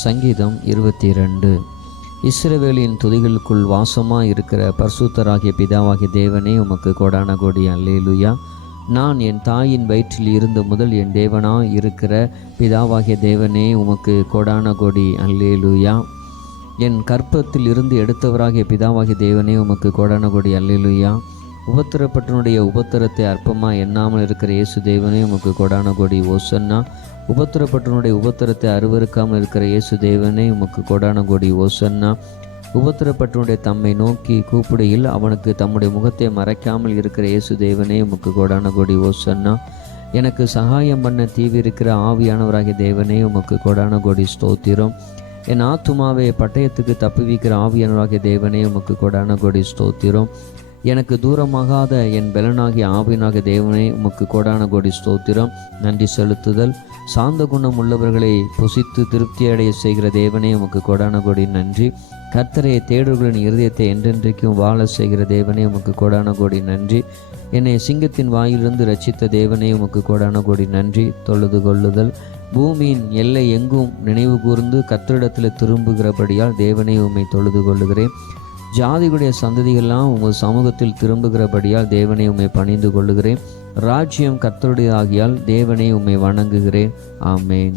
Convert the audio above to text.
சங்கீதம் இருபத்தி ரெண்டு இஸ்ரவேலின் துதிகளுக்குள் வாசமாக இருக்கிற பர்சுத்தராகிய பிதாவாகிய தேவனே உமக்கு கொடான கொடி அல்லேலுயா. நான் என் தாயின் வயிற்றில் இருந்த முதல் என் தேவனா இருக்கிற பிதாவாகிய தேவனே உமக்கு கொடான கொடி அல்லேலுயா. என் கற்பத்தில் இருந்து எடுத்தவராகிய பிதாவாகிய தேவனே உமக்கு கொடான கொடி அல்லேலுயா. உபத்திரப்பட்டனுடைய உபத்திரத்தை அற்பமாக எண்ணாமல் இருக்கிற இயேசு தேவனே உமக்கு கொடான கொடி ஓசன்னா. உபத்திரப்பட்டனுடைய உபத்திரத்தை அருவருக்காமல் இருக்கிற இயேசு தேவனே உமக்கு கொடான கொடி ஓசன்னா. உபத்திரப்பட்டனுடைய தம்மை நோக்கி கூப்பிடையில் அவனுக்கு தம்முடைய முகத்தை மறைக்காமல் இருக்கிற இயேசு தேவனே உமக்கு கொடான கொடி ஓசன்னா. எனக்கு சகாயம் பண்ண தீவிருக்கிற ஆவியானவராகிய தேவனே உமக்கு கொடான கொடி ஸ்தோத்திரம். என் ஆத்துமாவை பட்டயத்துக்கு தப்புவிக்கிற ஆவியானவராகிய தேவனே உமக்கு கொடான கொடி ஸ்தோத்திரம். எனக்கு தூரமாகாத என் பலனாகிய ஆவினாக தேவனே உமக்கு கோடான கோடி ஸ்தோத்திரம் நன்றி செலுத்துதல். சாந்த குணம் உள்ளவர்களை புசித்து திருப்தி அடைய செய்கிற தேவனே உமக்கு கோடான கோடி நன்றி. கர்த்தரையை தேடுகளின் இருதயத்தை என்றென்றைக்கும் வாழ செய்கிற தேவனே உமக்கு கோடான கோடி நன்றி. என்னை சிங்கத்தின் வாயிலிருந்து ரச்சித்த தேவனே உமக்கு கோடான கோடி நன்றி. தொழுது கொள்ளுதல். பூமியின் எல்லை எங்கும் நினைவு கூர்ந்து கர்த்தரிடத்தில் திரும்புகிறபடியால் தேவனே உம்மை தொழுது கொள்ளுகிறேன். ஜாதிகளுடைய சந்ததிகள்லாம் உங்கள் சமூகத்தில் திரும்புகிறபடியால் தேவனை உம்மை பணிந்து கொள்ளுகிறேன். ராஜ்யம் ஆகியால் தேவனை உம்மை வணங்குகிறேன். ஆமேன்.